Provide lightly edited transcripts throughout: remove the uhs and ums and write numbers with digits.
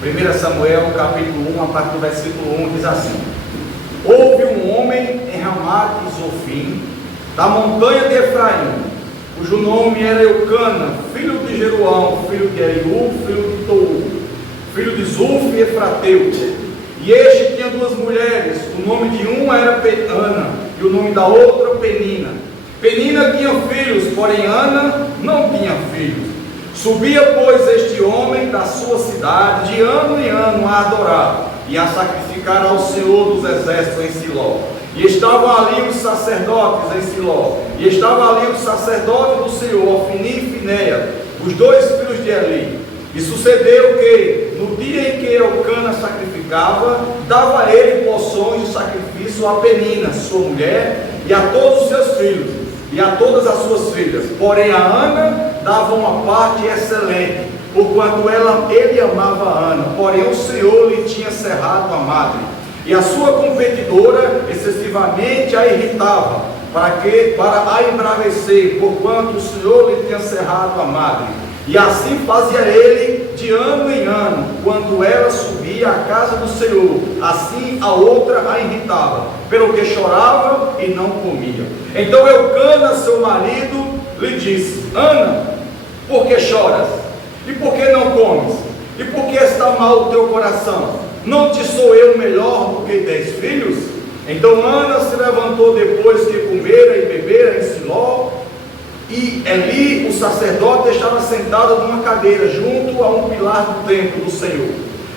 1 Samuel, capítulo 1, a partir do versículo 1, diz assim: Houve um homem em Ramate-Zofim, da montanha de Efraim, cujo nome era Eucana, filho de Jeroão, filho de Eliú, filho de Tou, filho de Zuf e Efrateu. E este tinha duas mulheres, o nome de uma era Ana, e o nome da outra Penina. Penina tinha filhos, porém Ana não tinha filhos. Subia, pois, este homem da sua cidade, de ano em ano, a adorar e a sacrificar ao Senhor dos exércitos em Siló. E estavam ali os sacerdotes em Siló, e estava ali o sacerdote do Senhor, Ofni e Finéia, os dois filhos de Eli. E sucedeu que, no dia em que Eucana sacrificava, dava a ele porções de sacrifício a Penina, sua mulher, e a todos os seus filhos, e a todas as suas filhas. Porém a Ana dava uma parte excelente, porquanto ele amava a Ana, porém o Senhor lhe tinha cerrado a madre, e a sua competidora excessivamente a irritava, para a embravecer, porquanto o Senhor lhe tinha cerrado a madre. E assim fazia ele de ano em ano, quando ela subia à casa do Senhor, assim a outra a irritava, pelo que chorava e não comia. Então Eucana, seu marido, lhe disse: Ana, por que choras? E por que não comes? E por que está mal o teu coração? Não te sou eu melhor do que 10 filhos? Então Ana se levantou depois que comera e bebera em Siló, e Eli, o sacerdote, estava sentado numa cadeira junto a um pilar do templo do Senhor.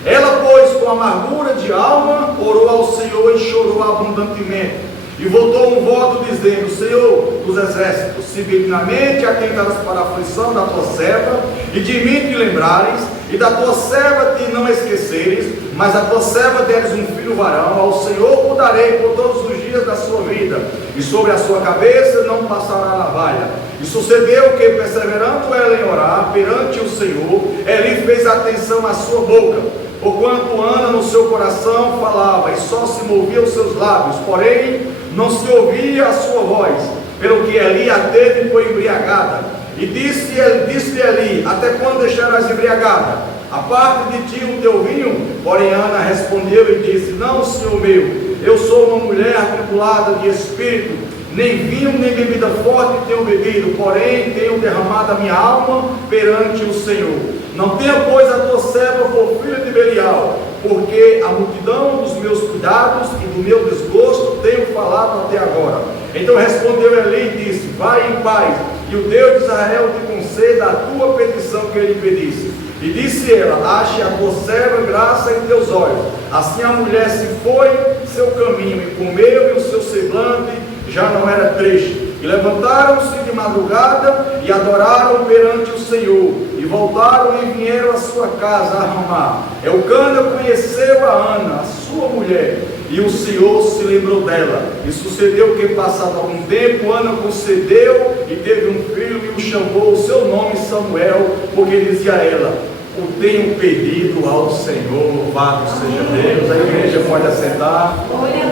Ela, pois, com amargura de alma, orou ao Senhor e chorou abundantemente. E voltou um voto dizendo: Senhor dos exércitos, se benignamente atentares para a aflição da tua serva, e de mim te lembrares, e da tua serva te não esqueceres, mas a tua serva deres um filho varão, ao Senhor o darei por todos os dias da sua vida, e sobre a sua cabeça não passará navalha. E sucedeu que, perseverando ela em orar perante o Senhor, Eli fez atenção à sua boca, porquanto Ana no seu coração falava, e só se movia os seus lábios, porém não se ouvia a sua voz, pelo que Eli a teve por embriagada. E disse-lhe Eli: até quando deixarás embriagada? A parte de ti o teu vinho? Porém Ana respondeu e disse: não, Senhor meu, eu sou uma mulher atribulada de espírito, nem vinho nem bebida forte tenho bebido, porém tenho derramado a minha alma perante o Senhor. Não tenha, pois, a tua serva por filha de Belial, porque a multidão dos meus cuidados e do meu desgosto tenho falado até agora. Então respondeu Eli e disse: vai em paz, e o Deus de Israel te conceda a tua petição que ele pedisse. E disse ela: ache a tua serva graça em teus olhos. Assim a mulher se foi seu caminho, e comeu, e o seu semblante já não era triste. E levantaram-se de madrugada e adoraram perante o Senhor, e voltaram e vieram à sua casa a Ramá. Eucana conheceu a Ana, a sua mulher, e o Senhor se lembrou dela. E sucedeu que, passado algum tempo, Ana concebeu e teve um filho, e o chamou o seu nome Samuel, porque dizia a ela: o tenho pedido ao Senhor. Louvado seja Deus. A igreja pode assentar.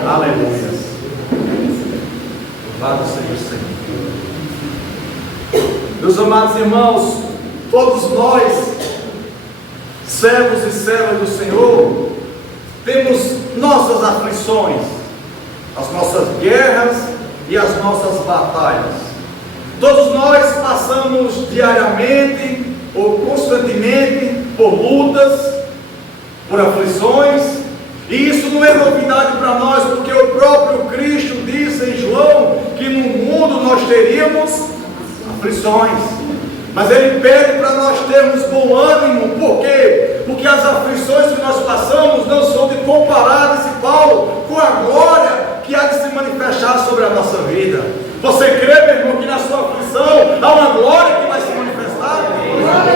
Aleluia. Louvado seja o Senhor. Meus amados irmãos, todos nós, servos e servas do Senhor, temos nossas aflições, as nossas guerras e as nossas batalhas. Todos nós passamos diariamente ou constantemente por lutas, por aflições, e isso não é novidade para nós, porque o próprio Cristo disse em João que no mundo nós teríamos aflições, mas Ele pede para nós termos bom ânimo. Por quê? Porque as aflições que nós passamos não são de comparar, disse Paulo, com a glória que há de se manifestar sobre a nossa vida. Você crê, meu irmão, que na sua aflição há uma glória que vai se manifestar?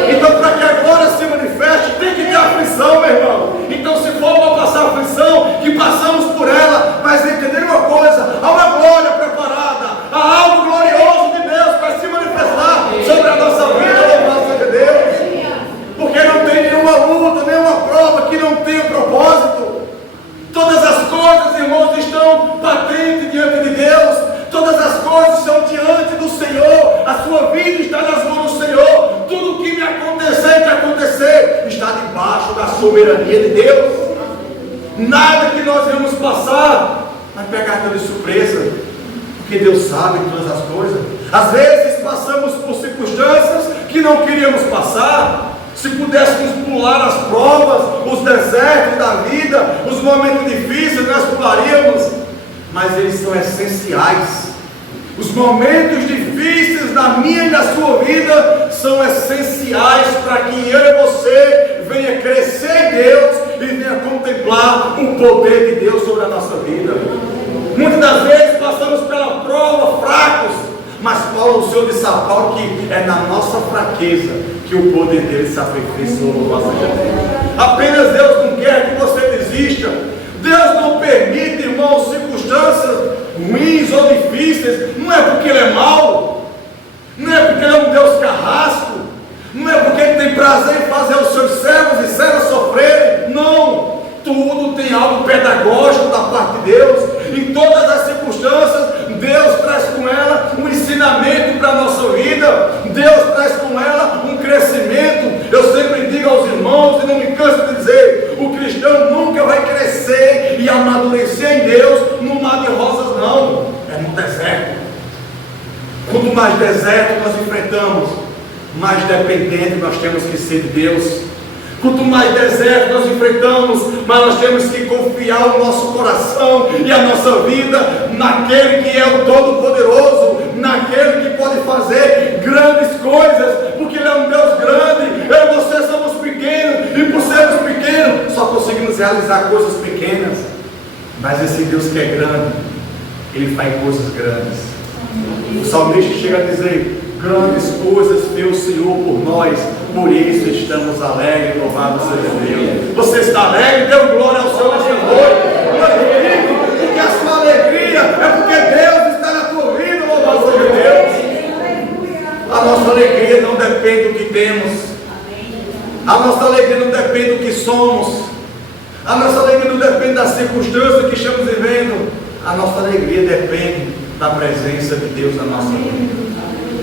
Então, para que a glória se manifeste, tem que ter aflição, meu irmão. Então, se for para passar aflição, que passamos por ela, mas entender uma coisa: há uma glória preparada, há algo glorioso de Deus para se manifestar sobre a nossa vida, louvado seja Deus. Porque não tem nenhuma luta, nenhuma prova que não tenha propósito. Todas as coisas, irmãos, estão patentes diante de Deus. Todas as coisas estão diante do Senhor. A sua vida está nas mãos do Senhor. Tudo o que me acontecer, que acontecer, está debaixo da soberania de Deus. Nada que nós vamos passar vai pegar toda de surpresa, porque Deus sabe todas as coisas. Às vezes passamos por circunstâncias que não queríamos passar. Se pudéssemos pular as provas, os desertos da vida, os momentos difíceis, nós pularíamos, mas eles são essenciais. Os momentos difíceis da minha e da sua vida são essenciais para que eu e você venha crescer em Deus e venha contemplar o poder de Deus sobre a nossa vida. Muitas das vezes passamos pela prova fracos, mas Paulo, o Senhor disse a Paulo que é na nossa fraqueza que o poder dele se aperfeiçoa no nosso dia. Apenas Deus não quer que você desista. Deus não permite, irmãos, circunstâncias ruins ou difíceis. Não é porque Ele é mau, não é porque Ele é um Deus carrasco, não é porque Ele tem prazer em fazer os seus servos e servas sofrerem. Não, tudo tem algo pedagógico da parte de Deus. Em todas as circunstâncias, Deus traz com ela um ensinamento para a nossa vida. Deus traz com ela um crescimento. Eu sempre digo aos irmãos, e não me canso de dizer, o cristão nunca vai crescer e amadurecer em Deus no mar de rosas, não. É no deserto. Quanto mais deserto nós enfrentamos, mais dependente nós temos que ser de Deus. Quanto mais deserto nós enfrentamos, mais nós temos que confiar o nosso coração e a nossa vida naquele que é o Todo-Poderoso, naquele que pode fazer grandes coisas, porque Ele é um Deus grande. Eu e você somos pequenos, e por sermos pequenos, só conseguimos realizar coisas pequenas. Mas esse Deus que é grande, Ele faz coisas grandes. O salmista chega a dizer: grandes coisas fez o Senhor por nós, por isso estamos alegres, louvado seja Deus. Você está alegre? Dê glória ao Senhor nesta noite. Porque a sua alegria é porque Deus está na tua vida, louvado seja Deus. A nossa alegria não depende do que temos, a nossa alegria não depende do que somos, a nossa alegria não depende das circunstâncias que estamos vivendo, a nossa alegria depende da presença de Deus na nossa vida.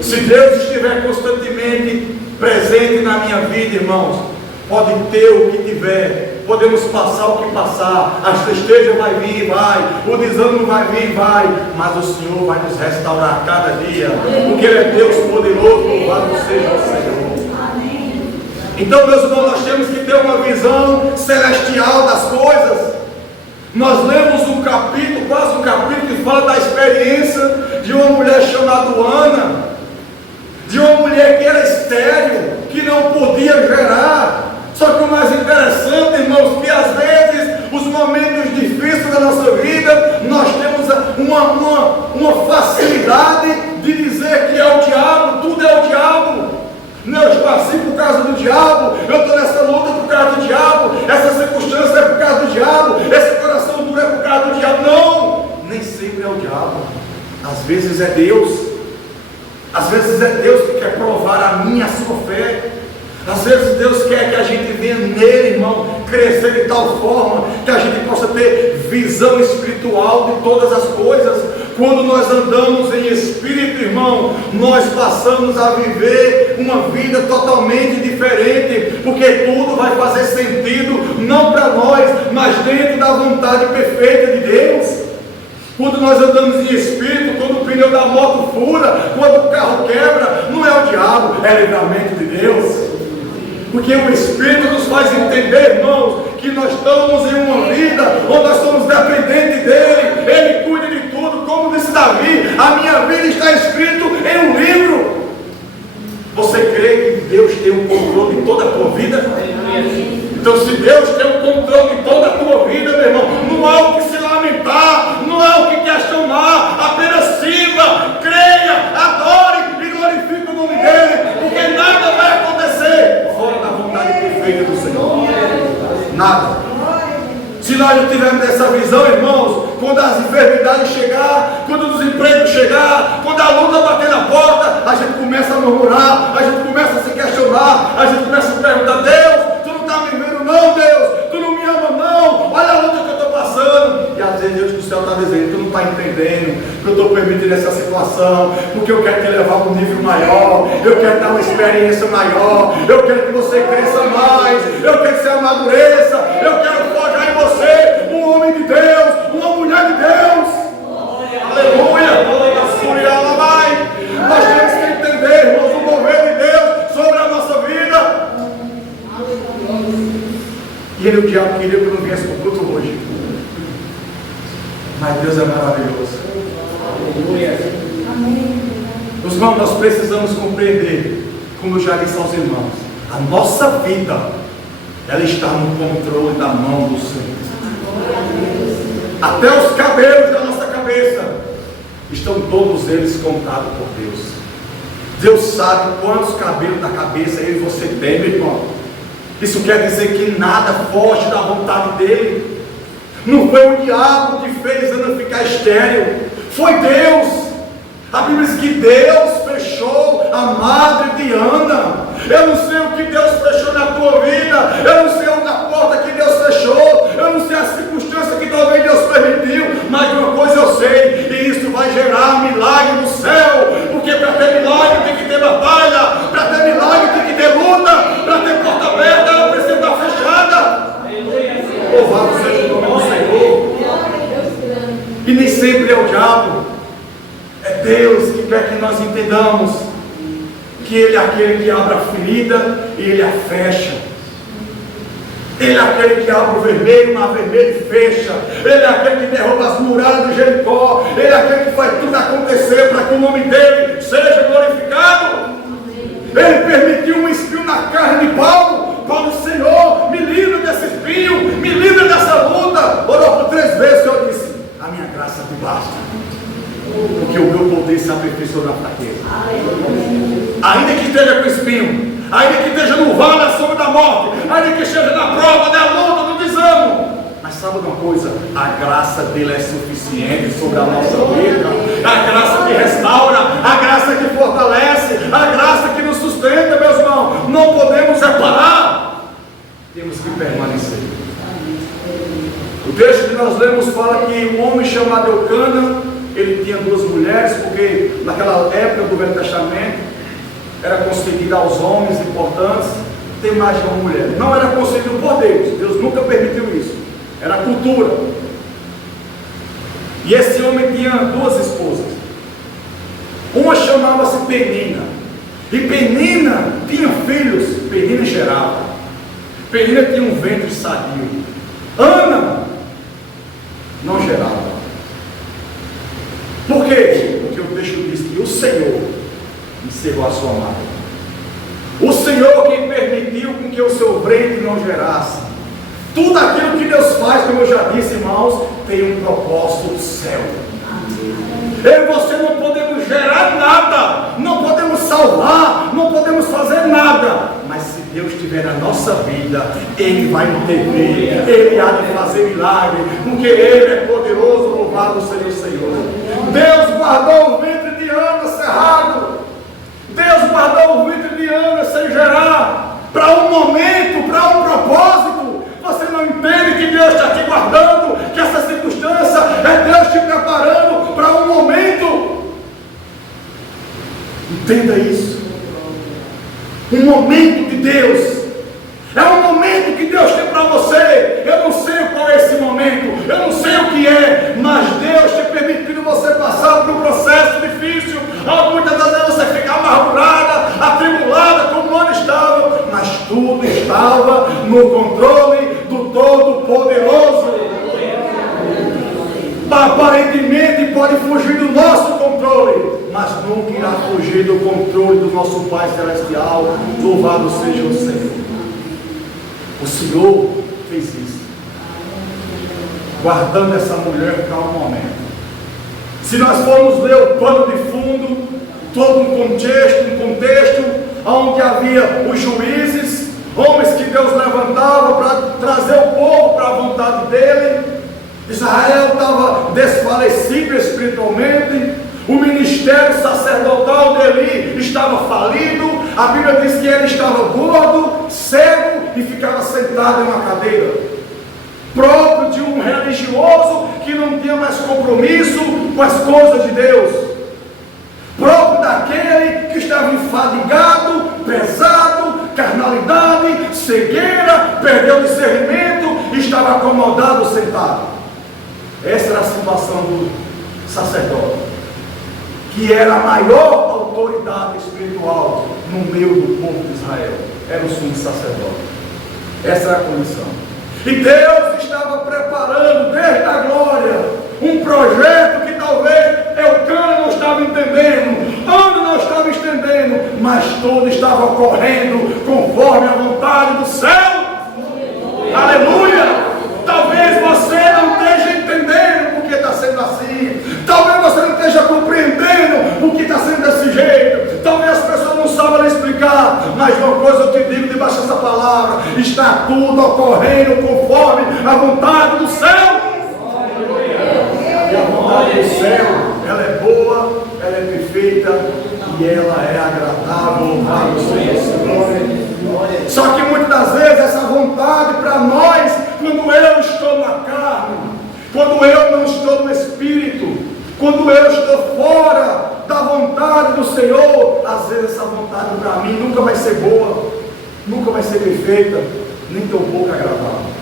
Se Deus estiver constantemente presente na minha vida, irmãos, pode ter o que tiver, podemos passar o que passar, a tristeza vai vir, vai, o desânimo vai vir, vai, mas o Senhor vai nos restaurar cada dia, porque Ele é Deus poderoso, louvado seja o Senhor. Então, meus irmãos, nós temos que ter uma visão celestial das coisas. Nós lemos um capítulo, quase um capítulo, que fala da experiência de uma mulher chamada Ana, de uma mulher que era estéril, que não podia gerar. Só que o mais interessante, irmãos, que às vezes os momentos difíceis da nossa vida, nós temos uma facilidade de dizer que é o diabo, tudo é o diabo. Não, eu estou assim por causa do diabo, eu estou nessa luta por causa do diabo, essa circunstância é por causa do diabo, esse coração duro é por causa do diabo. Não, nem sempre é o diabo, às vezes é Deus. Às vezes é Deus que quer provar a minha, a sua fé. Às vezes Deus quer que a gente venha nele, irmão, crescer de tal forma que a gente possa ter visão espiritual de todas as coisas. Quando nós andamos em espírito, irmão, nós passamos a viver uma vida totalmente diferente, porque tudo vai fazer sentido, não para nós, mas dentro da vontade perfeita de Deus. Quando nós andamos em espírito, quando o pneu da moto fura, quando o carro quebra, não é o diabo, é livramento de Deus. Porque o Espírito nos faz entender, irmãos, que nós estamos em uma vida onde nós somos dependentes dEle. Ele cuida de tudo, como disse Davi, a minha vida está escrito em um livro. Você crê que Deus tem o controle de toda a tua vida? Então, se Deus tem o controle de toda a tua vida, meu irmão, não há o que se lamentar, não há o que questionar, apenas sirva, creia, adore e glorifique o nome dEle, porque nada vai acontecer fora da vontade perfeita do Senhor. Nada. Se nós não tivermos essa visão, irmãos, quando as enfermidades chegar, quando o desemprego chegar, quando a luta bater na porta, a gente começa a murmurar, a gente começa a se questionar, a gente começa a perguntar: Deus, tu não está me vendo não, Deus, tu não me ama não, olha a luta que eu estou passando. E às vezes Deus do céu Senhor está dizendo: tu não está entendendo que eu estou permitindo essa situação, porque eu quero te levar a um nível maior, eu quero dar uma experiência maior, eu quero que você cresça mais, eu quero que você amadureça, eu quero forjar em você um homem de Deus, uma mulher de Deus. Aleluia! Nós temos que entender, irmãos, o mover de Deus sobre a nossa vida. E o diabo queria que eu não viesse para o culto hoje, mas Deus é maravilhoso. Meus irmãos, nós precisamos compreender, como eu já disse aos irmãos, a nossa vida, ela está no controle da mão do Senhor. Até os cabelos da nossa cabeça estão todos eles contados por Deus. Deus sabe quantos cabelos da cabeça eu e você tem, meu irmão. Isso quer dizer que nada foge da vontade dele. Não foi o diabo que fez Ana ficar estéril, foi Deus. A Bíblia diz que Deus fechou a madre de Ana. Eu não sei o que Deus fechou na tua vida, eu não sei a porta que Deus fechou, eu não sei a circunstância que talvez Deus permitiu, mas uma coisa eu sei, e isso vai gerar milagre no céu, porque para ter milagre tem que ter batalha, para ter milagre tem que ter luta, para ter porta aberta ela precisa estar fechada. Louvado seja o nome do Senhor. E nem sempre é o diabo, é Deus que quer que nós entendamos que Ele é aquele que abre a ferida e Ele a fecha. Ele é aquele que abre o vermelho, o mar vermelho e fecha. Ele é aquele que derruba as muralhas de Jericó. Ele é aquele que faz tudo acontecer para que o nome dele seja glorificado. Ele permitiu um espinho na carne de Paulo. Paulo, Senhor, me livra desse espinho, me livra dessa luta. Orou por 3 vezes, o Senhor disse: a minha graça te basta, porque o meu poder se aperfeiçoa na fraqueza. Ainda que esteja com espinho, ainda que esteja no vale da sombra da morte, ainda que esteja na prova, da luta, do desânimo, mas sabe uma coisa? A graça dele é suficiente sobre a nossa vida. A graça que restaura, a graça que fortalece, a graça que nos sustenta, meus irmãos. Não podemos parar, temos que permanecer. O texto que nós lemos fala que um homem chamado Eucana, ele tinha 2 mulheres, porque naquela época do Velho Testamento era concedido aos homens importantes ter mais de uma mulher. Não era concedido por Deus, Deus nunca permitiu isso, era cultura. E esse homem tinha 2 esposas. Uma chamava-se Penina, e Penina tinha filhos. Penina gerava, Penina tinha um ventre sadio. Ana não gerava. Por quê? Porque o texto diz que o Senhor encerrou a sua madre. O Senhor que permitiu com que o seu ventre não gerasse. Tudo aquilo que Deus faz, como eu já disse, irmãos, tem um propósito do céu. Eu e você não podemos gerar nada, não podemos salvar, não podemos fazer nada, mas se Deus estiver na nossa vida, Ele vai intervir, Ele há de fazer milagre, porque Ele é poderoso. Louvado seja o Senhor. Deus guardou o ventre de Ana cerrado, Deus guardou o ventre de Ana sem gerar, para um momento, para um propósito. Você não entende que Deus está te guardando, que essa circunstância é Deus te preparando para um momento. Entenda isso. Um momento de Deus. É um momento que Deus tem para você. Eu não sei qual é esse momento, eu não sei o que é, mas Deus te permitindo você passar por um processo difícil, onde muitas das vezes você fica amargurada, atribulada, como Ana estava, mas tudo estava no controle do Todo-Poderoso. Aparentemente pode fugir do nosso controle, mas nunca irá fugir do controle do nosso Pai Celestial. Louvado seja o Senhor. O Senhor fez isso, guardando essa mulher para um momento. Se nós formos ler o pano de fundo, todo um contexto onde havia os juízes, homens que Deus levantava para trazer o povo para a vontade dele. Israel estava desfalecido espiritualmente, o ministério sacerdotal dele estava falido. A Bíblia diz que ele estava gordo, cego e ficava sentado em uma cadeira, próprio de um religioso religioso que não tinha mais compromisso com as coisas de Deus, próprio daquele que estava enfadigado, pesado, carnalidade, cegueira, perdeu o discernimento e estava acomodado sentado. Essa era a situação do sacerdote, que era a maior autoridade espiritual no meio do povo de Israel. Era o sumo sacerdote. Essa era a condição. E Deus estava preparando desde a glória um projeto que talvez Eucana não estava entendendo, Ana não estava entendendo, mas tudo estava ocorrendo conforme a vontade do céu. Aleluia! Talvez você não esteja entendendo porque está sendo assim. Talvez você não esteja compreendendo porque está sendo desse jeito. Talvez as pessoas não saibam lhe explicar. Mas uma coisa eu te digo debaixo dessa palavra: está tudo ocorrendo conforme a vontade do céu. E a vontade do céu, ela é boa, ela é perfeita e ela é agradável. Louvado seja o seu nome. Só que muitas das vezes essa vontade para nós, quando eu estou na carne, quando eu não estou no Espírito, quando eu estou fora da vontade do Senhor, às vezes essa vontade para mim nunca vai ser boa, nunca vai ser perfeita, nem tão pouco agradável.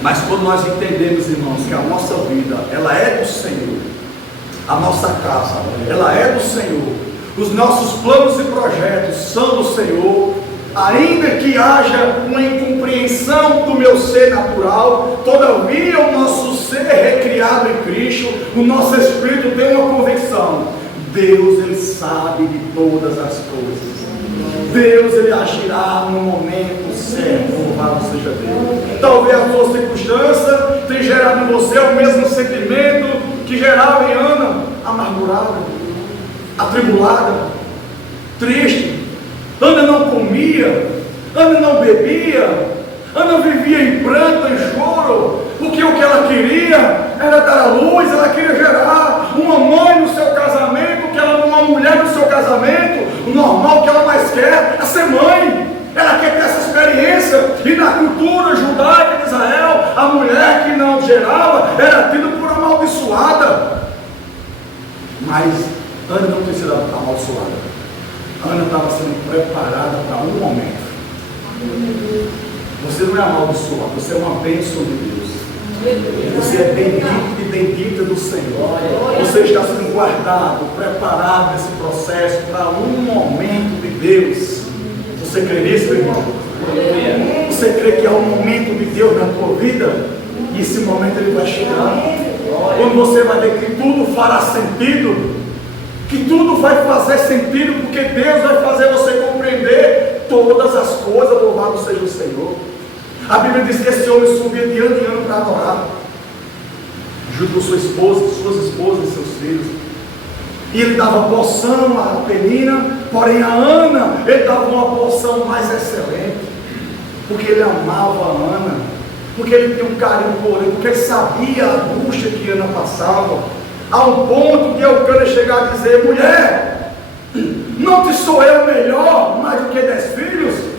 Mas quando nós entendemos, irmãos, que a nossa vida, ela é do Senhor, a nossa casa, ela é do Senhor, os nossos planos e projetos são do Senhor, ainda que haja uma incompreensão do meu ser natural, todavia o nosso ser recriado em Cristo, o nosso espírito tem uma convicção: Deus, Ele sabe de todas as coisas. Deus, Ele agirá no momento certo. Louvado seja Deus. Talvez a sua circunstância tenha gerado em você o mesmo sentimento que gerava em Ana, amargurada, atribulada, triste. Ana não comia, Ana não bebia, Ana vivia em pranto, em choro, porque o que ela queria era dar à luz, ela queria gerar uma mãe no seu casamento, uma mulher no seu casamento. O normal que ela mais quer é ser mãe, ela quer ter essa experiência. E na cultura judaica de Israel, a mulher que não gerava era tida por amaldiçoada. Mas Ana não tinha sido amaldiçoada. Ana estava sendo preparada para um momento. Você não é amaldiçoado, você é uma bênção de Deus. Você é bendito e bendita do Senhor. Você está sendo guardado, preparado nesse processo para um momento de Deus. Você crê nisso, meu irmão? Você crê que há um momento de Deus na tua vida? E esse momento ele vai chegar. Quando você vai ver que tudo fará sentido, que tudo vai fazer sentido, porque Deus vai fazer você compreender todas as coisas. Louvado seja o Senhor. A Bíblia diz que esse homem subia de ano em ano para adorar, junto com sua esposa, suas esposas e seus filhos. E ele dava porção a Penina, porém a Ana, ele dava uma porção mais excelente, porque ele amava a Ana, porque ele tinha um carinho por ele, porque ele sabia a angústia que Ana passava, a um ponto que Eucana chegar a dizer: mulher, não te sou eu melhor, mais do que 10 filhos?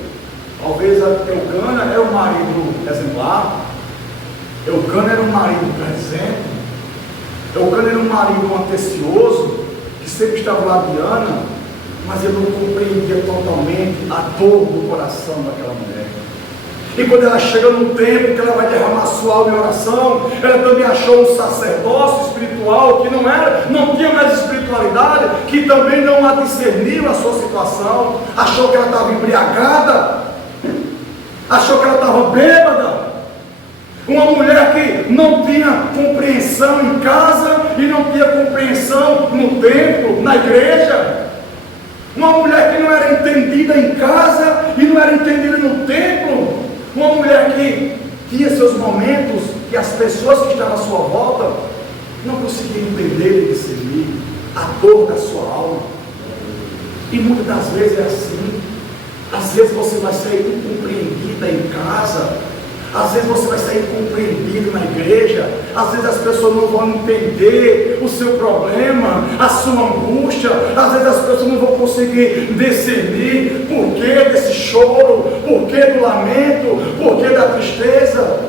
Talvez a Eucana era um marido exemplar, Eucana era um marido presente, Eucana era um marido atencioso, que sempre estava lá de Ana, mas ele não compreendia totalmente a dor do coração daquela mulher. E quando ela chega num tempo que ela vai derramar sua alma em oração, ela também achou um sacerdócio espiritual que não tinha mais espiritualidade, que também não a discerniu a sua situação, achou que ela estava embriagada, achou que ela estava bêbada. Uma mulher que não tinha compreensão em casa e não tinha compreensão no templo, na igreja. Uma mulher que não era entendida em casa e não era entendida no templo. Uma mulher que tinha seus momentos que as pessoas que estavam à sua volta não conseguiam entender e discernir a dor da sua alma. E muitas das vezes é assim. Às vezes você vai ser incompreendida em casa. Às vezes você vai sair incompreendido na igreja, às vezes as pessoas não vão entender o seu problema, a sua angústia, às vezes as pessoas não vão conseguir discernir por que desse choro, por que do lamento, por que da tristeza.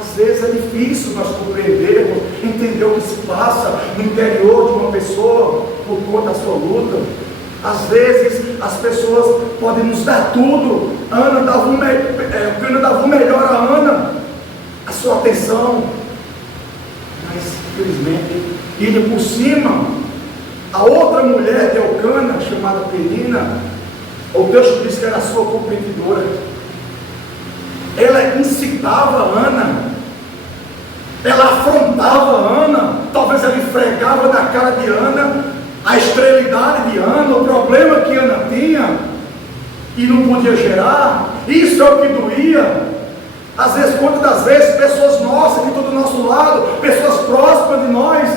Às vezes é difícil nós compreendermos, entender o que se passa no interior de uma pessoa por conta da sua luta. Às vezes as pessoas podem nos dar tudo. Ana dava o melhor a Ana, a sua atenção, mas infelizmente ele por cima, a outra mulher de Elcana, chamada Penina, o texto diz que era a sua competidora, ela incitava a Ana, ela afrontava a Ana, talvez ela esfregava na cara de Ana a esterilidade de Ana, o problema que Ana tinha e não podia gerar. Isso é o que doía. Às vezes, quantas das vezes, pessoas nossas que estão do nosso lado, pessoas próximas de nós,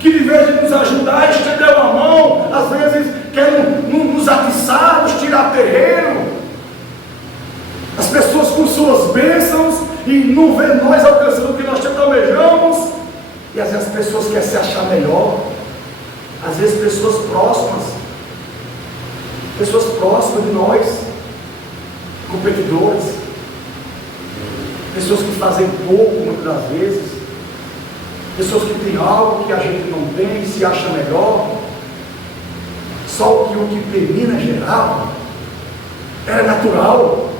que de vez de nos ajudar, estender uma mão, às vezes querem nos atiçar, nos tirar terreno. As pessoas com suas bênçãos e não vê nós alcançando o que nós tanto almejamos, e às vezes as pessoas querem se achar melhor. Às vezes pessoas próximas de nós, competidores, pessoas que fazem pouco muitas das vezes, pessoas que têm algo que a gente não tem e se acha melhor. Só que o que Penina gerava era natural,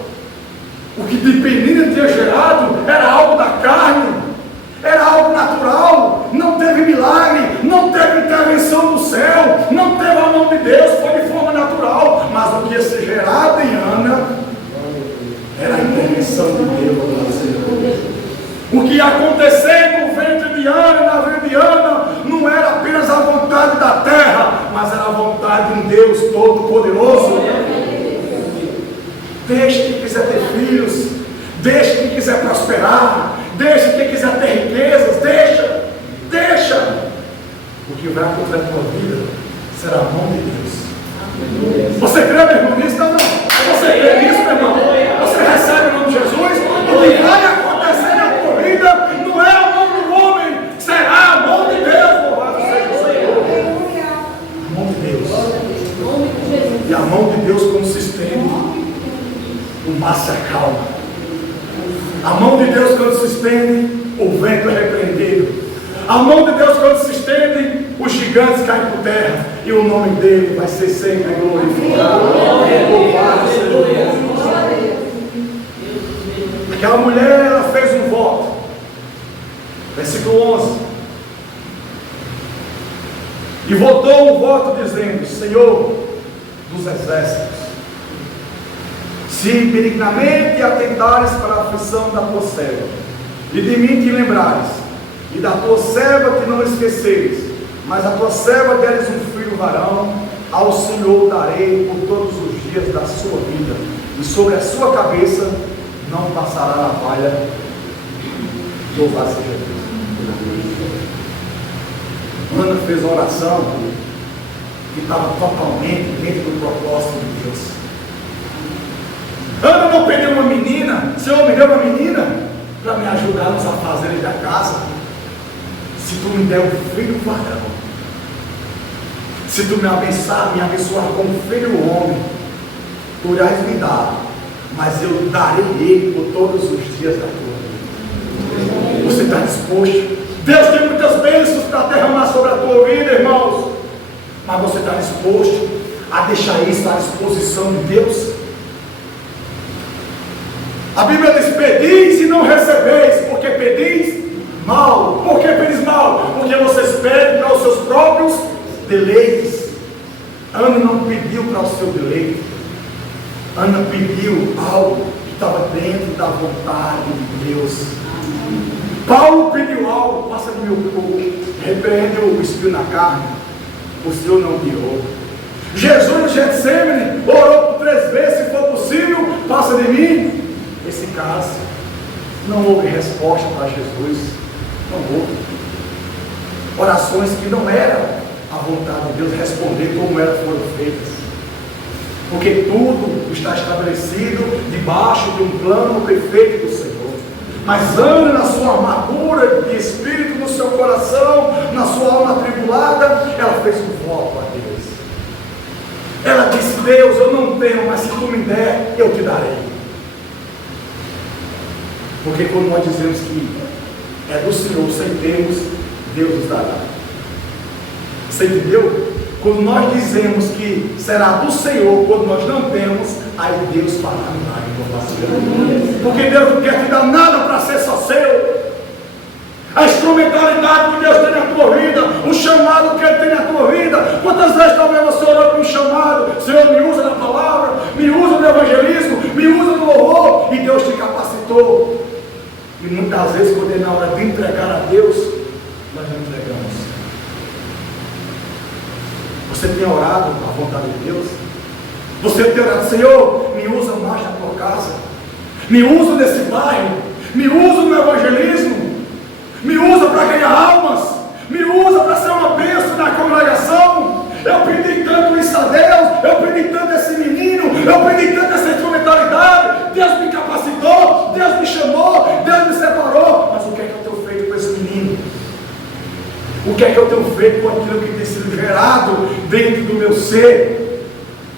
o que de Penina tinha gerado era algo da carne, era algo natural, não teve milagre, não teve intervenção do céu, não teve a mão de Deus, foi de forma natural, mas o que ia ser gerado em Ana era a intervenção de Deus. O que ia acontecer no ventre de Ana, na vida de Ana, não era apenas a vontade da terra, mas era a vontade de um Deus Todo-Poderoso. Deixe quem quiser ter filhos, deixe quem quiser prosperar, deixa quem quiser ter riquezas, deixa. O que vai acontecer na tua vida será a mão de Deus. Você crê, meu irmão, nisso? Não. Você crê nisso, meu irmão? Você recebe o nome de Jesus? O que vai acontecer na tua vida não é a mão do homem, será a mão de Deus. Louvado seja o Senhor. A mão de Deus. E a mão de Deus, quando se estende, o mar se acalma. A mão de Deus, quando se estende, o vento é repreendido. A mão de Deus, quando se estende, os gigantes caem por terra. E o nome dele vai ser sempre glorificado. Louvado seja Deus. Aquela mulher, ela fez um voto. Versículo 11. E votou um voto dizendo: Senhor dos exércitos, se benignamente atentares para a aflição da tua serva, e de mim te lembrares, e da tua serva que não esqueceres, mas a tua serva deres um filho varão, ao Senhor darei por todos os dias da sua vida, e sobre a sua cabeça não passará navalha. Louvado seja Deus. Ana fez a oração que estava totalmente dentro do propósito de Deus. Ana não pediu uma menina: Senhor, me deu uma menina para me ajudar nos afazeres da casa. Se tu me der um filho varão, se tu me abençoar com um filho homem, tu irás me dar, mas eu darei ele por todos os dias da tua vida. Você está disposto? Deus tem muitas bênçãos para derramar sobre a tua vida, irmãos, mas você está disposto a deixar isso à disposição de Deus? A Bíblia diz: pedis e não recebeis, porque pedis mal. Por que pedis mal? Porque vocês pedem para os seus próprios deleites. Ana não pediu para o seu deleite. Ana pediu algo que estava dentro da vontade de Deus. Paulo pediu algo: passa de meu corpo, repreende o espinho na carne. O Senhor não guiou. Jesus no Getsemane orou por 3 vezes: se for possível, passa de mim esse caso. Não houve resposta para Jesus. Não houve. Orações que não eram a vontade de Deus responder como elas foram feitas, porque tudo está estabelecido debaixo de um plano perfeito do Senhor. mas ande na sua armadura de espírito, no seu coração, na sua alma atribulada. Ela fez um voto a Deus. Ela disse: Deus, eu não tenho, mas se tu me der, eu te darei. Porque quando nós dizemos que é do Senhor sem termos, Deus nos dará. Você entendeu? Quando nós dizemos que será do Senhor, quando nós não temos, aí Deus fará milagre por nossa vida. Porque Deus não quer te dar nada para ser só seu. A instrumentalidade que Deus tem na tua vida, o chamado que Ele tem na tua vida. Quantas vezes talvez você orou para um chamado: Senhor, me usa na palavra, me usa no evangelismo, me usa no louvor, e Deus te capacitou. E muitas vezes, quando é na hora de entregar a Deus, nós não entregamos. Você tem orado a vontade de Deus? Você tem orado: Senhor, me usa mais na tua casa, me usa nesse bairro, me usa no evangelismo, me usa para ganhar almas, me usa para ser uma bênção na congregação. Eu pedi tanto isso a Deus, eu pedi tanto esse menino, eu pedi tanto essa instrumentalidade. Deus me capacitou, Deus me chamou, Deus me separou. Mas o que é que eu tenho feito com esse menino? O que é que eu tenho feito com aquilo que tem sido gerado dentro do meu ser?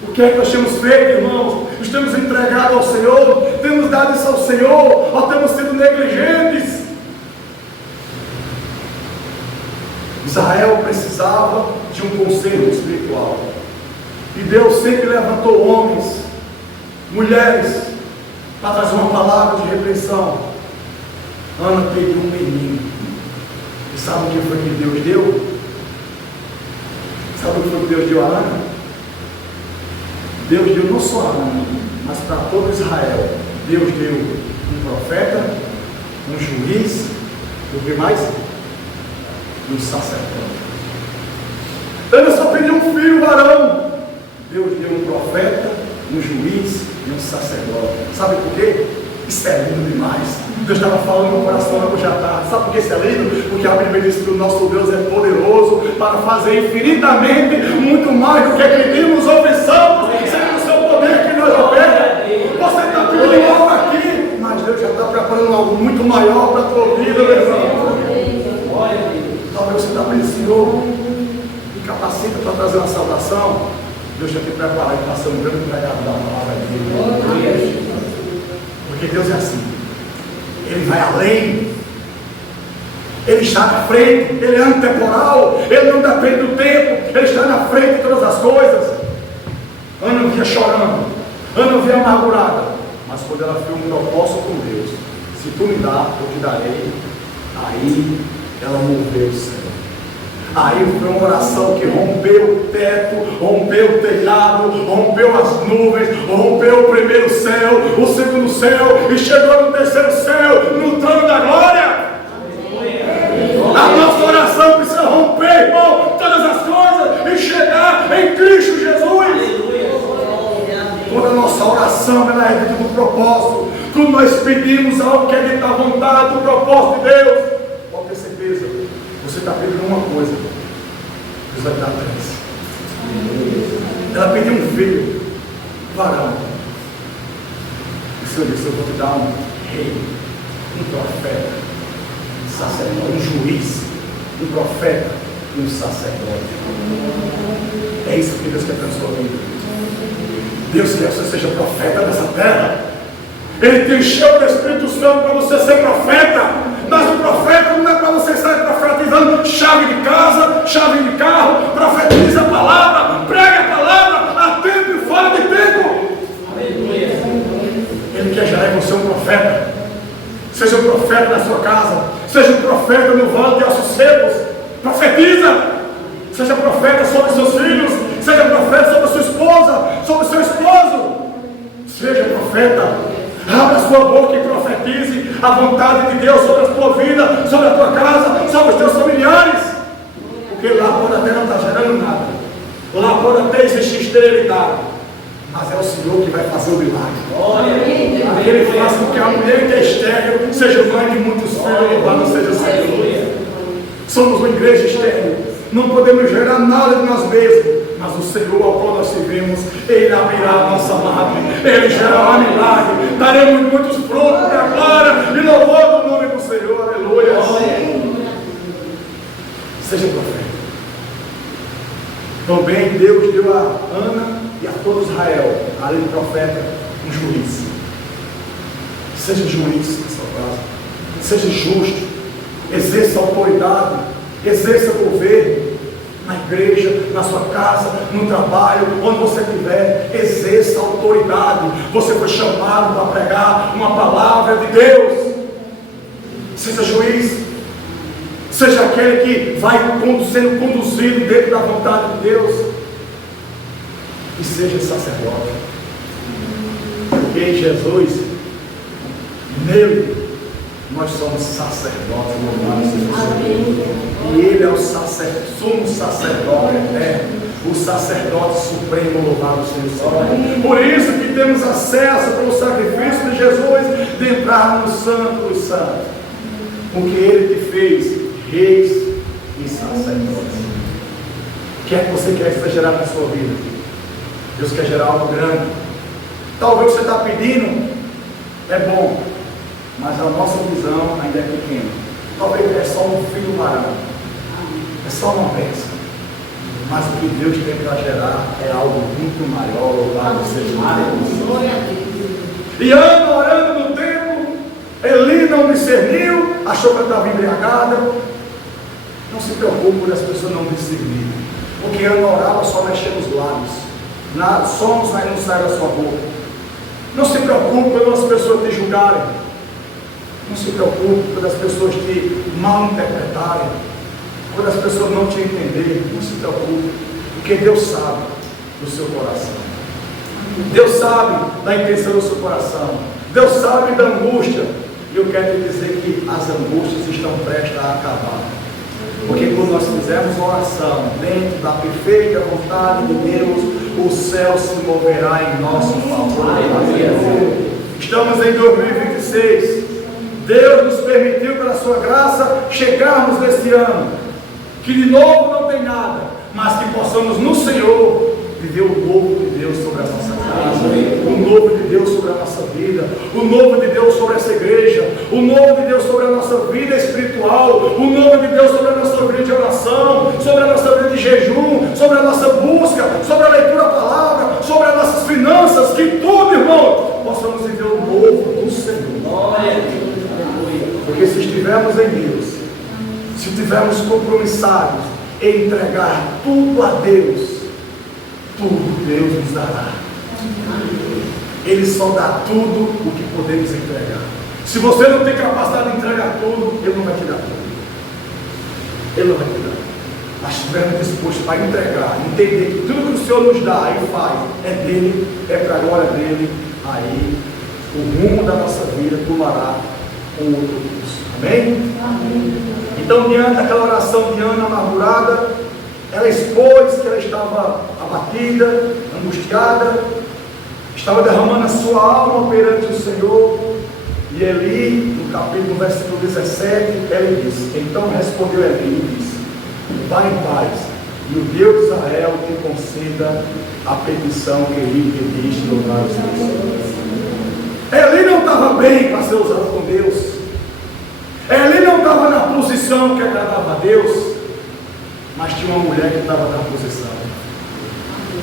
O que é que nós temos feito, irmãos? Nós temos entregado ao Senhor, temos dado isso ao Senhor, ou temos sido negligentes? Israel precisava de um conselho espiritual, e Deus sempre levantou homens, mulheres, para trazer uma palavra de repreensão. Ana pediu um menino, e sabe o que foi que Deus deu? Sabe o que foi que Deus deu a Ana? Deus deu não só a Ana, mas para todo Israel. Deus deu um profeta, um juiz, o que mais? Um sacerdote. Ana só pediu um filho varão. Deus deu um profeta, um juiz e um sacerdote. Sabe por quê? Isso é lindo demais. Deus estava falando no coração hoje à tarde. Sabe por que isso é lindo? Porque a Bíblia diz que o nosso Deus é poderoso para fazer infinitamente muito mais do que pedimos ou pensamos, sendo o seu poder que nos opera. Você está pedindo algo aqui, mas Deus já está preparando algo muito maior para a tua vida, meu irmão. Talvez você está pensando: Senhor, me capacita para trazer uma salvação. Deus já tem preparado e está sendo um grande pregado da palavra dele. Porque Deus é assim. Ele vai além. Ele está na frente. Ele é antemporal. Ele não depende do tempo. Ele está na frente de todas as coisas. Ana via chorando. Ana via amargurada. Mas quando ela viu um propósito com Deus: se tu me dá, eu te darei. Aí ela moveu o céu. Aí foi uma oração que rompeu o teto, rompeu o telhado, rompeu as nuvens, rompeu o primeiro céu, o segundo céu, e chegou no terceiro céu, no trono da glória. A nossa oração precisa romper, irmão, todas as coisas e chegar em Cristo Jesus. Toda a nossa oração, ela é dentro do propósito. Quando nós pedimos algo que é dentro da vontade, do propósito de Deus, pode ter certeza, você está pedindo uma coisa, Deus vai dar três. Ela pediu um filho, varão. O Senhor disse: eu vou te dar um rei, um profeta, um sacerdote, um juiz, um profeta e um sacerdote. É isso que Deus quer para a sua vida. Deus quer que você seja profeta dessa terra. Ele te encheu do Espírito Santo para você ser profeta. Mas o profeta não é para você sair profetizando chave de casa, chave de carro. Profetiza a palavra, prega a palavra a tempo e fora de tempo. Aleluia. Ele quer gerar em você um profeta. Seja um profeta na sua casa, seja um profeta no vale de ossos secos. Profetiza. Seja profeta sobre seus filhos, seja profeta sobre sua esposa, sobre seu esposo. Seja profeta. Abra a sua boca e profetize a vontade de Deus sobre a tua vida, sobre a tua casa, sobre os teus familiares. Porque lá pode até não estar gerando nada, lá pode até existir esterilidade, mas é o Senhor que vai fazer o milagre. Que Ele faça com que a mulher que é estéril seja mãe de muitos filhos, louvado seja o Senhor. Somos uma igreja estéril, não podemos gerar nada de nós mesmos. Mas o Senhor ao qual nós servimos, Ele abrirá a nossa madre, Ele gerará milagre, daremos muitos frutos da glória e louvor do Também Deus deu a Ana e a todo Israel, além do profeta, um juiz. Seja juiz na sua casa, seja justo, exerça autoridade, exerça governo, na igreja, na sua casa, no trabalho, onde você estiver, exerça autoridade. Você foi chamado para pregar uma palavra de Deus. Seja juiz, seja aquele que vai sendo conduzido dentro da vontade de Deus, e seja sacerdote, porque em Jesus, nele, nós somos sacerdotes, e Ele é o sumo sacerdote eterno, o sacerdote supremo, louvado seja o Senhor. Por isso que temos acesso pelo sacrifício de Jesus de entrar no Santo dos Santos, porque Ele te fez reis e sacerdotes. O que é que você quer que seja gerado na sua vida? Deus quer gerar algo grande. Talvez você está pedindo, é bom, mas a nossa visão ainda é pequena. Talvez é só um filho varão, é só uma bênção, mas o que Deus tem para gerar é algo muito maior. Louvado seja Deus. E Ana orando no templo, Eli não discerniu, achou que ela estava embriagada. Não se preocupe quando as pessoas não discernirem, porque Ana orava só mexendo os lábios, sons aí não saem da sua boca. Não se preocupe quando as pessoas te julgarem. Não se preocupe quando as pessoas te mal interpretarem, quando as pessoas não te entenderem. Não se preocupe, porque Deus sabe do seu coração. Deus sabe da intenção do seu coração. Deus sabe da angústia. E eu quero te dizer que as angústias estão prestes a acabar, porque quando nós fizermos uma oração dentro da perfeita vontade de Deus, o céu se moverá em nosso favor. Estamos em 2026. Deus nos permitiu, pela sua graça, chegarmos neste ano, que de novo não tem nada, mas que possamos no Senhor viver o novo de Deus sobre a nossa casa, o novo de Deus sobre a nossa vida, o novo de Deus sobre essa igreja, o novo de Deus sobre a nossa vida espiritual, o novo de Deus sobre a nossa vida de oração, sobre a nossa vida de jejum, sobre a nossa busca, sobre a leitura da palavra, sobre as nossas finanças, que tudo, irmão, possamos viver o novo do Senhor. Porque se estivermos em Deus, se estivermos compromissados em entregar tudo a Deus, tudo Deus nos dará. Ele só dá tudo o que podemos entregar. Se você não tem capacidade de entregar tudo, Ele não vai te dar tudo. Ele não vai te dar. Mas se estivermos dispostos para entregar, entender que tudo que o Senhor nos dá e faz é dele, é para a glória dele, aí o rumo da nossa vida tomará um outro curso. Amém? Amém? Então, diante daquela oração de Ana amargurada, ela expôs que ela estava abatida, angustiada, estava derramando a sua alma perante o Senhor. E Eli, no capítulo, versículo 17, ele disse: então respondeu Eli e disse: vai em paz, e o Deus de Israel te conceda a petição que lhe pediste. Louvado seja Deus. Eli não estava bem para ser usado com Deus. Eli não estava na posição que agradava a Deus, mas tinha uma mulher que estava na posição.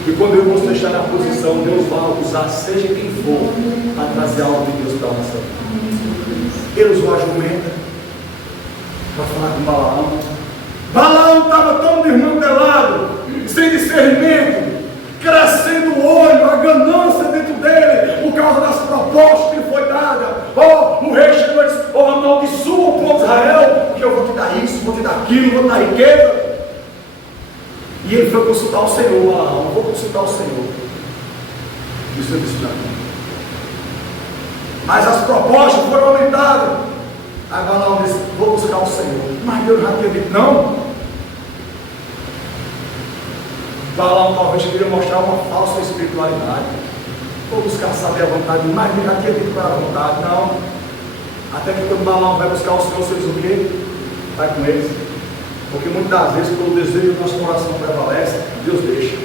E quando você está na posição, Deus vai usar seja quem for para trazer algo de Deus para a nossa vida. Ele usou a jumenta para falar com Balaão. Balaão estava tão desmantelado, sem discernimento, crescendo o olho, a ganância dentro dele, por causa das propostas que lhe foi dada. O rei chegou e disse: amaldiçoa o povo de Israel, porque eu vou te dar isso, vou te dar aquilo, vou te dar riqueza. E ele foi consultar o Senhor. Balaão, vou consultar o Senhor. E o Senhor disse: não. Mas as propostas foram aumentadas. Aí Balaão disse: vou buscar o Senhor. Mas Deus já tinha dito não. Balaão talvez queria mostrar uma falsa espiritualidade. Vou buscar saber a vontade, mas Deus já tinha dito para a vontade. Não. Até que quando Balaão vai buscar o Senhor, você diz o quê? Vai com eles. Porque muitas das vezes, quando o desejo do nosso coração prevalece, Deus deixa.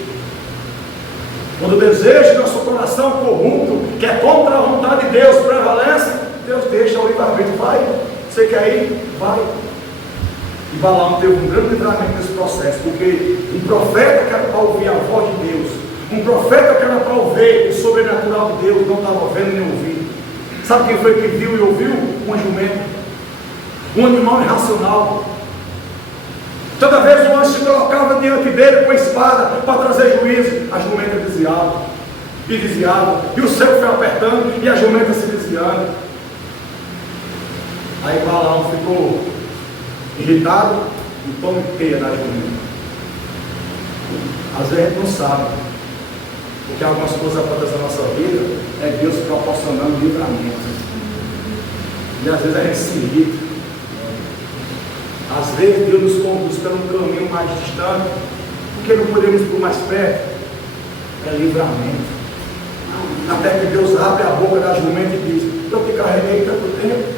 Quando o desejo do nosso coração corrupto, que é contra a vontade de Deus, prevalece, Deus deixa o livre-arbítrio. Vai, você quer ir? Vai. E Balaão teve um grande livramento nesse processo, porque um profeta que era para ouvir a voz de Deus, um profeta que era para ouvir o sobrenatural de Deus, não estava vendo nem ouvindo. Sabe quem foi que viu e ouviu? Um jumento, um animal irracional. Toda vez o anjo se colocava diante dele com a espada para trazer juízo, a jumenta desviava e desviava, e o céu foi apertando e a jumenta se desviando. Aí Balaão ficou irritado e toma teia na jumenta. Às vezes a gente não sabe, porque algumas coisas acontecem na nossa vida, é Deus proporcionando livramento. E às vezes a gente se irrita. Às vezes Deus nos conduz para um caminho mais distante, porque não podemos ir por mais perto. É livramento. Até que Deus abre a boca da jumenta e diz: eu te carreguei tanto tempo,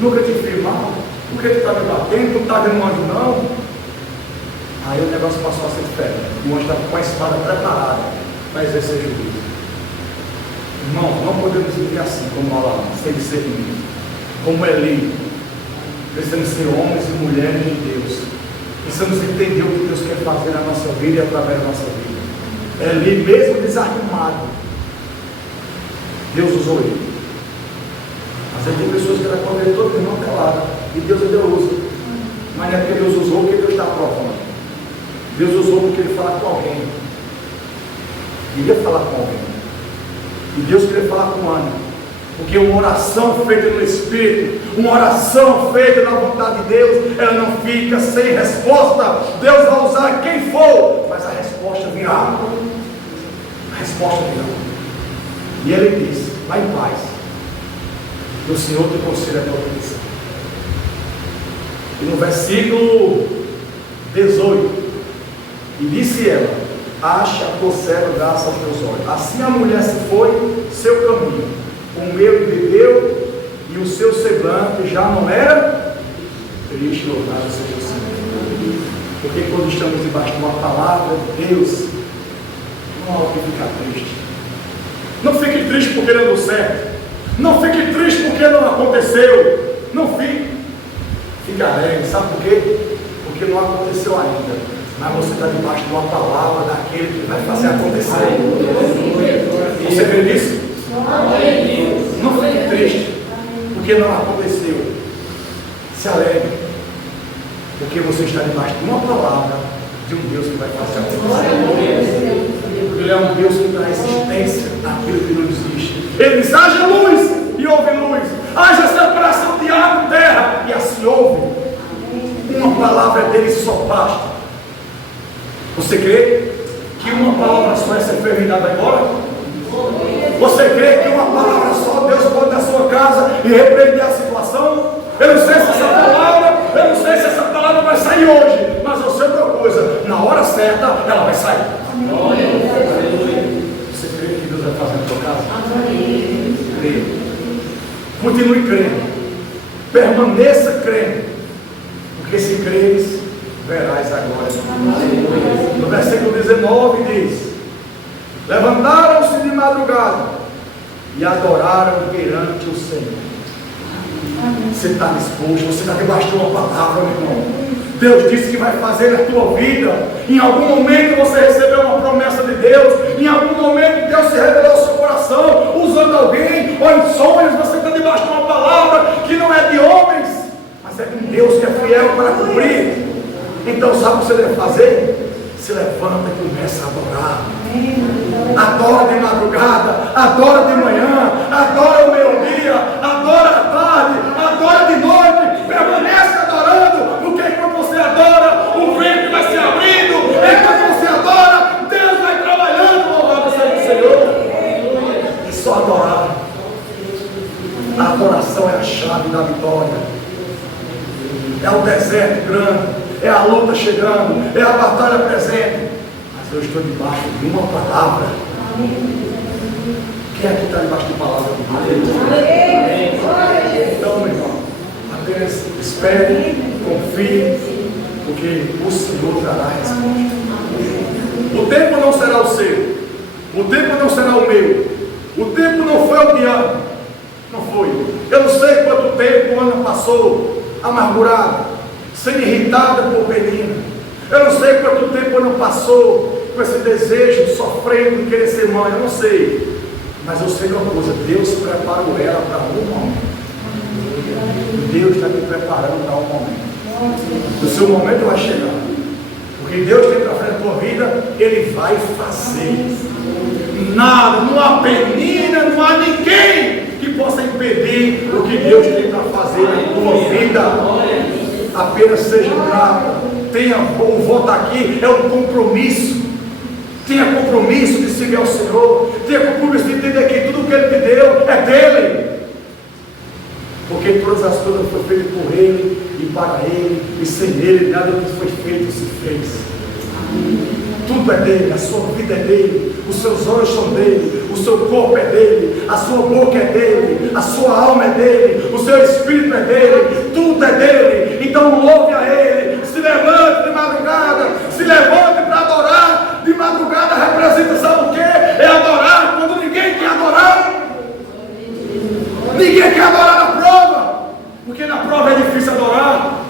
nunca te fiz mal, por que tu está me batendo? Tu não está vendo um anjo não? Aí o negócio passou a ser diferente. O anjo estava com a espada preparada para exercer juízo. Irmãos, não podemos viver assim como Balaão, sem discernimento, como Eli. Precisamos ser homens e mulheres de Deus. Precisamos entender o que Deus quer fazer na nossa vida e através da nossa vida. Eli, mesmo desarrumado, Deus usou ele. Às vezes tem pessoas que ela poder todo irmão calado, e Deus ainda usa. Mas não é porque Deus usou porque Deus está provando. Deus usou porque Ele fala com alguém. Queria falar com alguém. E Deus queria falar com Ana. Porque uma oração feita no Espírito, uma oração feita na vontade de Deus, ela não fica sem resposta. Deus vai usar quem for, mas a resposta virá. A resposta virá. E Ele diz: vai em paz, o Senhor te concede a tua petição. E no versículo 18, e disse ela: acha a tua serva graça aos teus olhos. Assim a mulher se foi seu caminho, comeu e bebeu, e o seu semblante já não era triste. Louvado seja o Senhor. Porque quando estamos debaixo de uma palavra de Deus, não há o que ficar triste. Não fique triste porque não deu certo. Não fique triste porque não aconteceu. Não fique. Fique alegre. Sabe por quê? Porque não aconteceu ainda. Mas você está debaixo de uma palavra daquele que vai fazer acontecer. Você crê nisso? Não fique triste porque não aconteceu. Se alegre, porque você está debaixo de uma palavra de um Deus que vai fazer acontecer. Ele é um Deus que dá existência àquilo que não existe. Ele diz: haja luz, e houve luz. Haja separação de água e terra, e assim houve. Uma palavra dele só basta. Você crê que uma palavra só é essa enfermidade agora? Você crê que uma palavra só Deus pode na sua casa e repreender a situação? Eu não sei se essa palavra vai sair hoje, mas eu sei uma coisa: na hora certa ela vai sair. Você crê que Deus vai fazer na sua casa? Crê. Continue crendo. Permaneça crendo. Porque se creres, verás agora. No versículo 19 diz: levantaram-se de madrugada e adoraram perante o Senhor. Você está disposto? Você está debaixo de uma palavra, meu irmão? Deus disse que vai fazer na tua vida. Em algum momento você recebeu uma promessa de Deus. Em algum momento Deus se revelou ao seu coração, usando alguém, ou em sonhos. Você está debaixo de uma palavra que não é de homens, mas é de um Deus que é fiel para cumprir. Então sabe o que você deve fazer? Se levanta e começa a adorar. Adora de madrugada, adora de manhã, adora ao meio-dia, adora à tarde, adora de noite. Permanece adorando, porque enquanto você adora, o vento vai se abrindo. Enquanto você adora, Deus vai trabalhando. Louvado seja o Senhor. É só adorar. A adoração é a chave da vitória. É o deserto grande, é a luta chegando, é a batalha presente. Mas eu estou debaixo de uma palavra. Quem aqui está debaixo de palavra de Deus? Então, meu irmão, apenas espere, confie, porque o Senhor dará a resposta. O tempo não será o seu, o tempo não será o meu, o tempo não foi o de ano, não foi. Eu não sei quanto tempo o ano passou amargurado, sendo irritada por Penina. Eu não sei quanto tempo eu não passou com esse desejo, sofrendo, de querer ser mãe, eu não sei. Mas eu sei uma coisa, Deus preparou ela para um momento. Deus está me preparando para um momento. O seu momento vai chegar. O que Deus tem para frente da tua vida, Ele vai fazer. Nada, não há Penina, não há ninguém que possa impedir o que Deus tem para fazer na tua vida. Apenas seja grata. Tenha, o voto aqui é um compromisso. Tenha compromisso de seguir ao Senhor. Tenha compromisso de entender que tudo que Ele te deu é dEle. Porque todas as coisas foram feitas por Ele e para Ele, e sem Ele nada do que foi feito se fez. Tudo é dele, a sua vida é dele, os seus olhos são dele, o seu corpo é dele, a sua boca é dele, a sua alma é dele, o seu espírito é dele, tudo é dele. Então louve a Ele, se levante de madrugada, se levante para adorar. De madrugada representa, sabe o que? É adorar quando ninguém quer adorar. Ninguém quer adorar na prova, porque na prova é difícil adorar.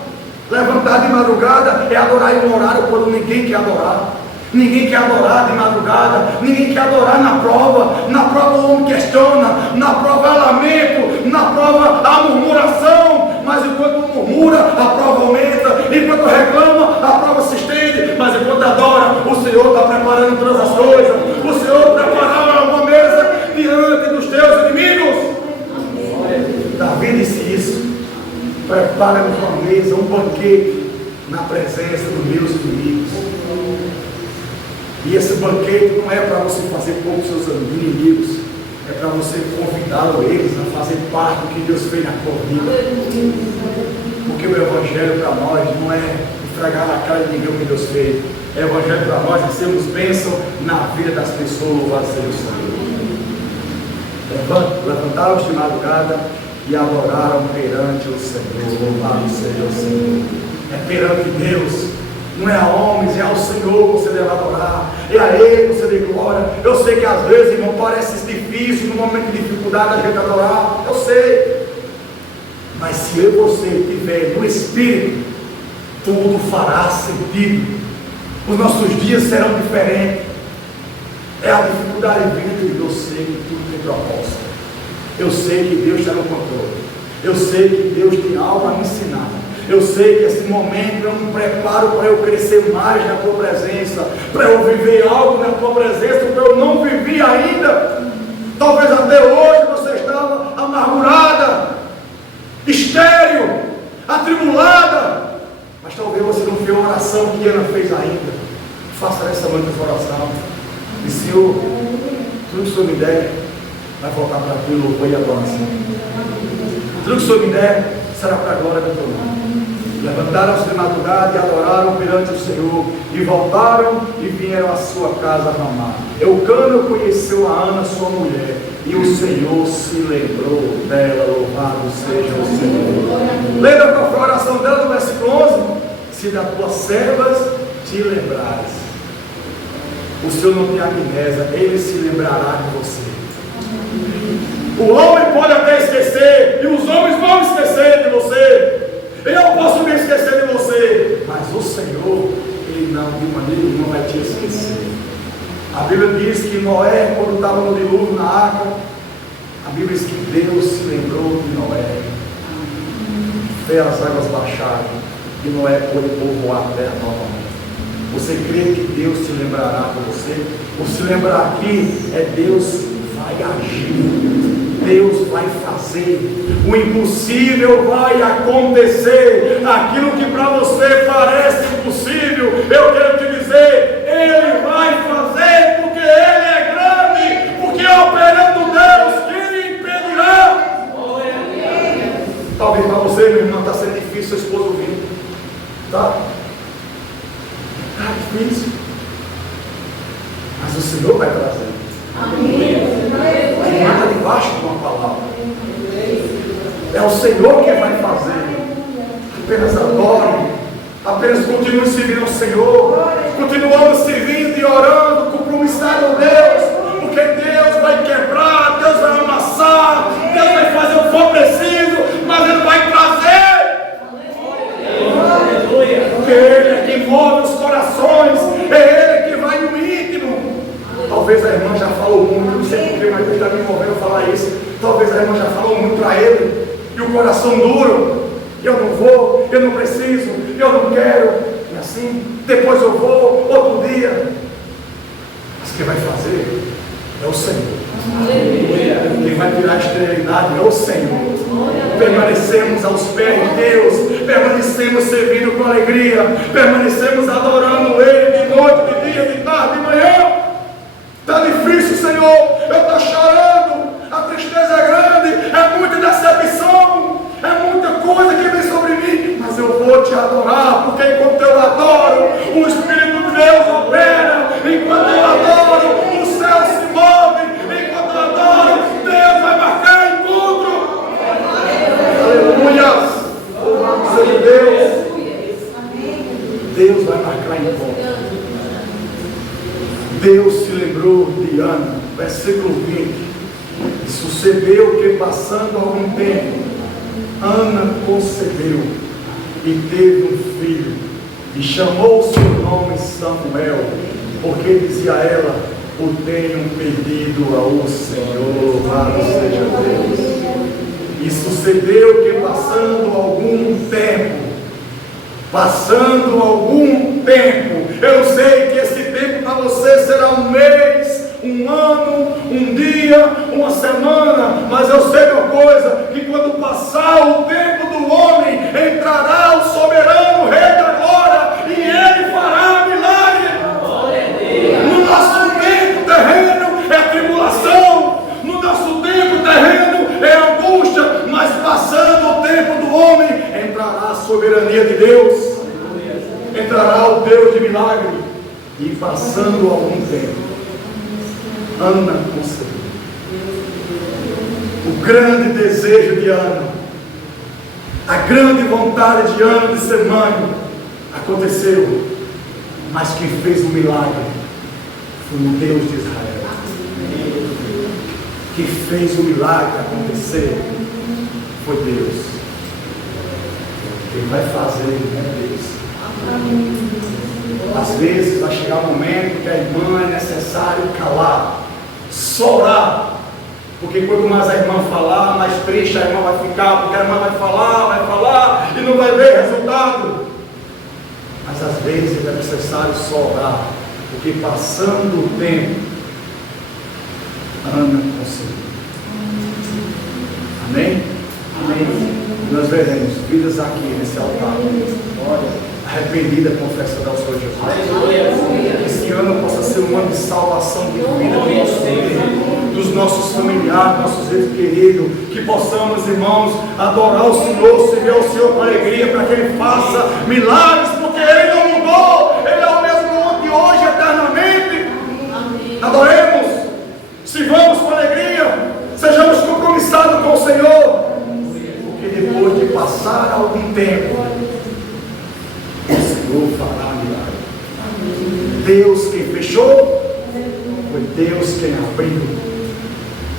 Levantar de madrugada é adorar em um horário quando ninguém quer adorar. Ninguém quer adorar de madrugada, ninguém quer adorar na prova. Na prova o homem questiona, na prova há lamento, na prova há murmuração. Mas enquanto murmura, a prova aumenta, enquanto reclama, a prova se estende. Mas enquanto adora, o Senhor está preparando todas as coisas. O Senhor preparou uma mesa diante dos teus inimigos. Davi disse isso: prepara-me uma mesa, um banquete na presença dos meus inimigos. E esse banquete não é para você fazer com os seus inimigos, é para você convidá-los eles a fazer parte do que Deus fez na tua vida. Porque o Evangelho para nós não é estragar a cara de ninguém que Deus fez. O Evangelho para nós é sermos bênção na vida das pessoas. Louvado seja o Senhor. Levantaram-se de madrugada e adoraram perante o Senhor. Louvado seja o Senhor. É perante Deus. Não é a homens, é ao Senhor que você deve adorar. É a Ele que você dê glória. Eu sei que às vezes, irmão, parece difícil, no momento de dificuldade, a gente adorar. Eu sei. Mas se eu e você estiver no Espírito, tudo fará sentido. Os nossos dias serão diferentes. É a dificuldade vindo e eu sei que tudo tem propósito. Eu sei que Deus está no controle. Eu sei que Deus tem algo a me ensinar. Eu sei que esse momento é um preparo para eu crescer mais na tua presença, para eu viver algo na tua presença que eu não vivi ainda. Talvez até hoje você estava amargurada, estéril, atribulada, mas talvez você não fez a oração que Ana fez ainda. Faça nessa noite essa oração. E Senhor, tudo que o Senhor me der vai voltar para ti, louvor e adoração. Tudo que o Senhor me der será para a glória do teu nome. Levantaram-se de madrugada e adoraram perante o Senhor, e voltaram e vieram à sua casa Ramá. Eucana conheceu a Ana, sua mulher, e o Senhor se lembrou dela. Louvado seja o Senhor. Lembra qual foi a oração dela no versículo 11? Se das tuas servas te lembrares. O Senhor não tem amnésia, Ele se lembrará de você. O homem pode até esquecer, e os homens vão esquecer de você. Eu posso me esquecer de você, mas o Senhor, Ele não, de maneira nenhuma vai te esquecer. A Bíblia diz que Noé, quando estava no dilúvio na arca, a Bíblia diz que Deus se lembrou de Noé. Fez as águas baixarem e Noé pôde povoar a terra novamente. Você crê que Deus se lembrará de você? O se lembrar aqui é Deus vai agir. Deus vai fazer, o impossível vai acontecer, aquilo que para você parece impossível, eu quero te dizer, Ele vai fazer, porque Ele é grande, porque operando Deus, quem impedirá? Talvez para você, meu irmão, está sendo difícil seu esposo vir, tá? Está difícil, mas o Senhor vai trazer. Amém. Está debaixo de uma palavra. É o Senhor que vai fazer. Apenas adore. Apenas continue servindo ao Senhor. Continuamos servindo e orando, compromissado a Deus. Porque Deus vai quebrar, Deus vai amassar, Deus vai fazer o que for preciso, mas Ele vai trazer. o coração duro. Eu não vou, eu não preciso, eu não quero. E assim, depois eu vou, outro dia. Mas quem vai fazer é o Senhor. Quem vai tirar a esterilidade é o Senhor. Permanecemos aos pés de Deus, permanecemos servindo com alegria, permanecemos adorando Ele de noite, de dia, de tarde, de manhã. Está difícil, Senhor, eu estou chorando, a tristeza é grande, é muita decepção, é muita coisa que vem sobre mim, mas eu vou te adorar, porque enquanto eu adoro, o Espírito de Deus opera, enquanto eu adoro, o céu se move, enquanto eu adoro, Deus vai marcar encontro. Aleluia! Louvado seja Deus! Deus vai marcar encontro. Deus se lembrou de Ana, versículo 20. Sucedeu que, passando algum tempo, Ana concebeu e teve um filho, e chamou o seu nome Samuel, porque dizia ela: o tenho pedido ao Senhor. Louvado seja Deus. E sucedeu que, passando algum tempo, eu sei que esse tempo para você será um mês, um ano, um dia, uma semana, mas eu sei uma coisa, que quando passar o tempo do homem, entrará o soberano Rei da Glória, e Ele fará milagre. No nosso tempo terreno é tribulação, no nosso tempo terreno é angústia, mas passando o tempo do homem, entrará a soberania de Deus, entrará o Deus de milagre. E passando algum tempo, Ana concebeu. O grande desejo de Ana, a grande vontade de Ana de ser mãe, aconteceu. Mas quem fez o milagre foi o Deus de Israel. Quem fez o milagre acontecer foi Deus. Quem vai fazer é Deus. Às vezes vai chegar um momento que a irmã é necessário calar, só orar, porque quanto mais a irmã falar, mais triste a irmã vai ficar, porque a irmã vai falar e não vai ver resultado. Mas às vezes é necessário só orar, porque passando o tempo, Ana conseguiu. Amém? Amém. E nós veremos vidas aqui nesse altar, arrependida, confessando ao Senhor Jesus. Que esse ano possa ser um ano de salvação de vida do nosso meio, dos nossos familiares, nossos entes queridos. Que possamos, irmãos, adorar o Senhor, servir ao Senhor com alegria, para que Ele faça milagres, porque Ele não mudou, Ele é o mesmo ontem, hoje, eternamente. Adoremos, sirvamos com alegria, sejamos compromissados com o Senhor, porque depois de passar algum tempo, o Senhor fará milagre. Deus quem fechou, foi Deus quem abriu.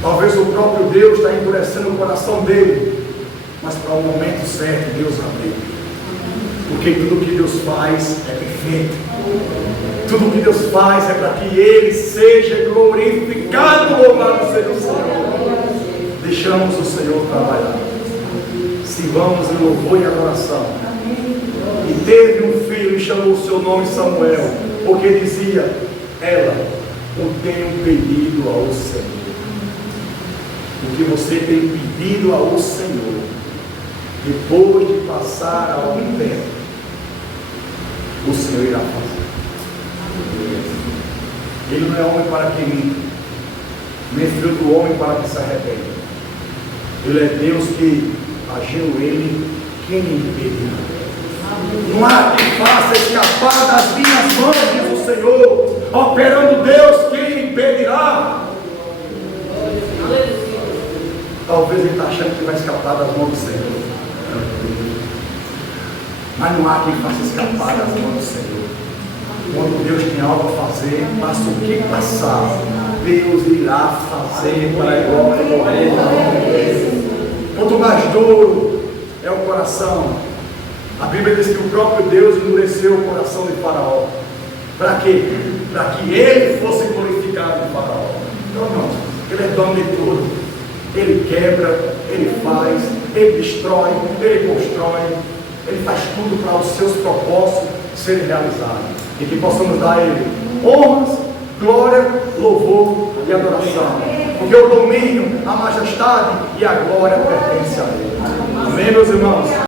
Talvez o próprio Deus está endurecendo o coração dele, mas para o momento certo Deus abriu. Porque tudo que Deus faz é perfeito. Tudo que Deus faz é para que Ele seja glorificado. Louvado seja o Senhor. Deixamos o Senhor trabalhar. Sirvamos em louvor e adoração. E teve um filho e chamou o seu nome Samuel, porque dizia ela: eu tenho pedido ao Senhor. O que você tem pedido ao Senhor, depois de passar algum tempo, o Senhor irá fazer. Ele não é homem para que minta, nem filho do homem para que se arrependa. Ele é Deus que agiu ele, quem impedirá? Não há quem faça escapar das minhas mãos, diz o Senhor. Operando Deus, quem impedirá? Talvez ele está achando que vai escapar das mãos do Senhor, mas não há quem faça escapar das mãos do Senhor. Quando Deus tem algo a fazer, passa o que passar, Deus irá fazer para a glória do Rei. Quanto mais duro é o coração, a Bíblia diz que o próprio Deus endureceu o coração de Faraó. Para quê? Para que ele fosse glorificado em Faraó. Então, irmãos, ele é dono de tudo. Ele quebra, ele faz, Ele destrói, Ele constrói, Ele faz tudo para os seus propósitos serem realizados. E que possamos dar a Ele honras, glória, louvor e adoração. Porque o domínio, a majestade e a glória pertencem a Ele. Amém, meus irmãos?